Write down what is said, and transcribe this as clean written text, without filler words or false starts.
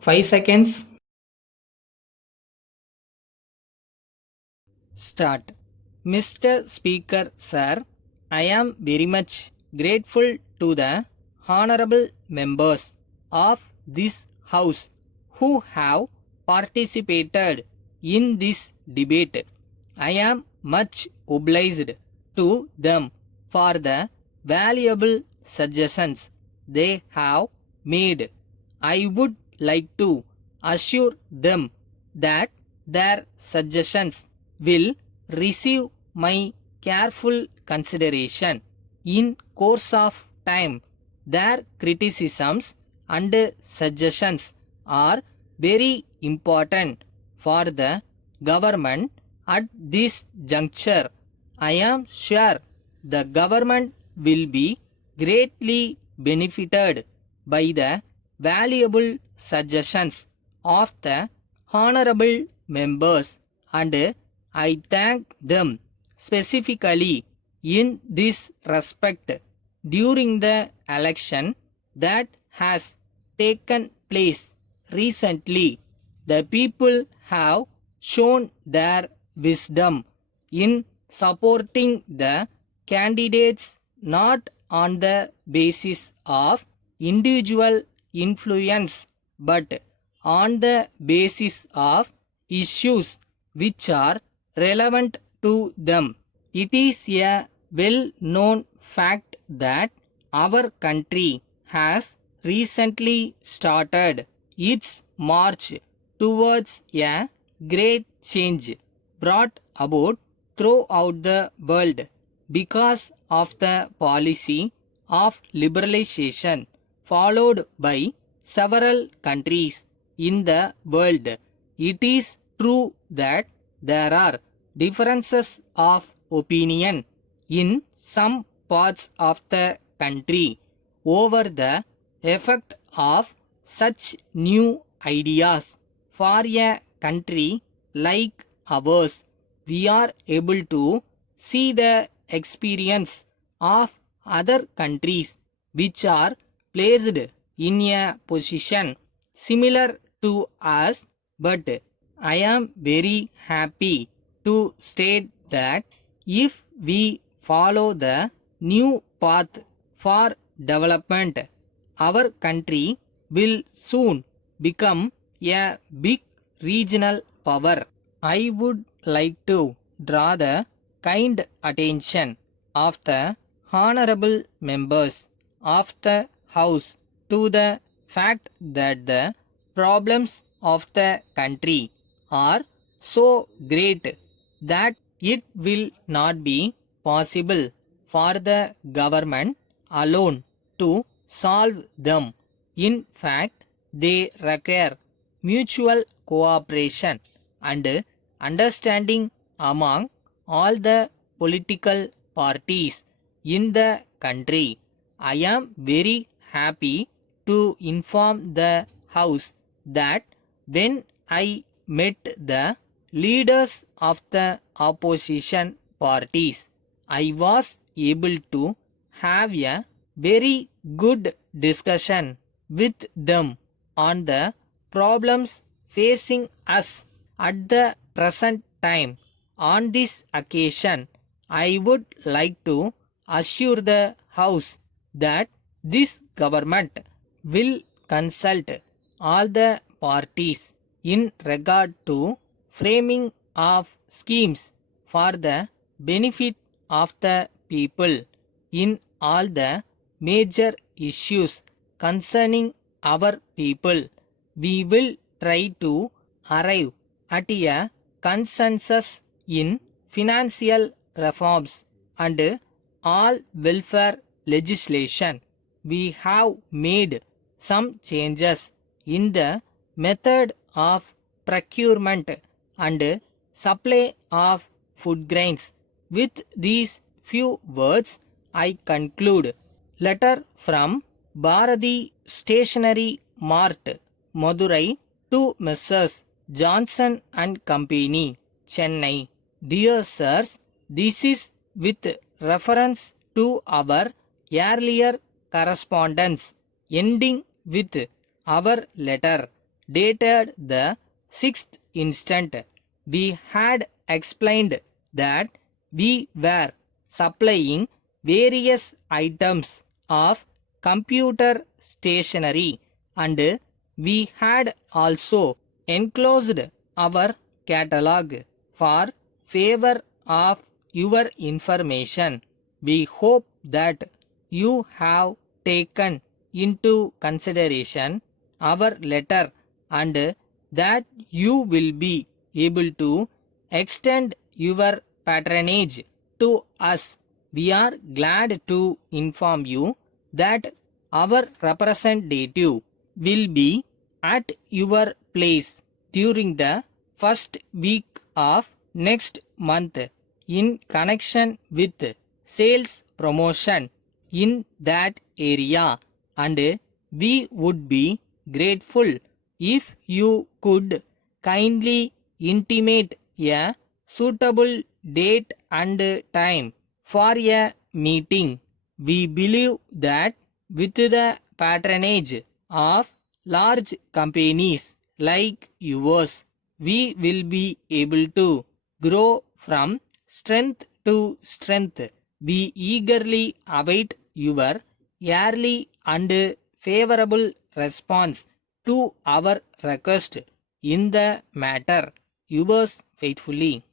5 seconds. Start. Mr. Speaker, sir, I am very much grateful to the honorable members of this House who have participated in this debate. I am much obliged to them for the valuable suggestions they have made. I would like to assure them that their suggestions will receive my careful consideration in course of time. Their criticisms and suggestions are very important for the government at this juncture. I am sure the government will be greatly benefited by the valuable suggestions of the honorable members, and I thank them specifically in this respect. During the election that has taken place recently, the people have shown their wisdom in supporting the candidates not on the basis of individual influence but on the basis of issues which are relevant to them. It is a well known fact that our country has recently started its march towards a great change brought about throughout the world because of the policy of liberalization followed by several countries in the world. It is true that there are differences of opinion in some parts of the country over the effect of such new ideas. For a country like ours, we are able to see the experience of other countries which are placed in a position similar to us, but I am very happy to state that if we follow the new path for development, our country will soon become a big regional power. I would like to draw the kind attention of the honorable members of the House to the fact that the problems of the country are so great that it will not be possible for the government alone to solve them. In fact, they require mutual cooperation and understanding among all the political parties in the country. I am very happy to inform the House that when I met the leaders of the opposition parties, I was able to have a very good discussion with them on the problems facing us at the present time. On this occasion, I would like to assure the House that this government will consult all the parties in regard to framing of schemes for the benefit of the people in all the major issues concerning our people. We will try to arrive at a consensus in financial reforms and all welfare legislation. We have made some changes in the method of procurement and supply of food grains. With these few words, I conclude. Letter from Bharati Stationery Mart, Madurai to Messrs. Johnson and Company, Chennai. Dear sirs, this is with reference to our earlier correspondence ending with our letter dated the 6th instant, we had explained that we were supplying various items of computer stationery and we had also enclosed our catalog for favor of your information. We hope that you have taken into consideration our letter and that you will be able to extend your patronage to us. We are glad to inform you that our representative will be at your place during the first week of next month in connection with sales promotion in that area, and we would be grateful if you could kindly intimate a suitable date and time for a meeting. We believe that with the patronage of large companies like yours, we will be able to grow from strength to strength. We eagerly await your early and favorable response to our request in the matter. Yours faithfully.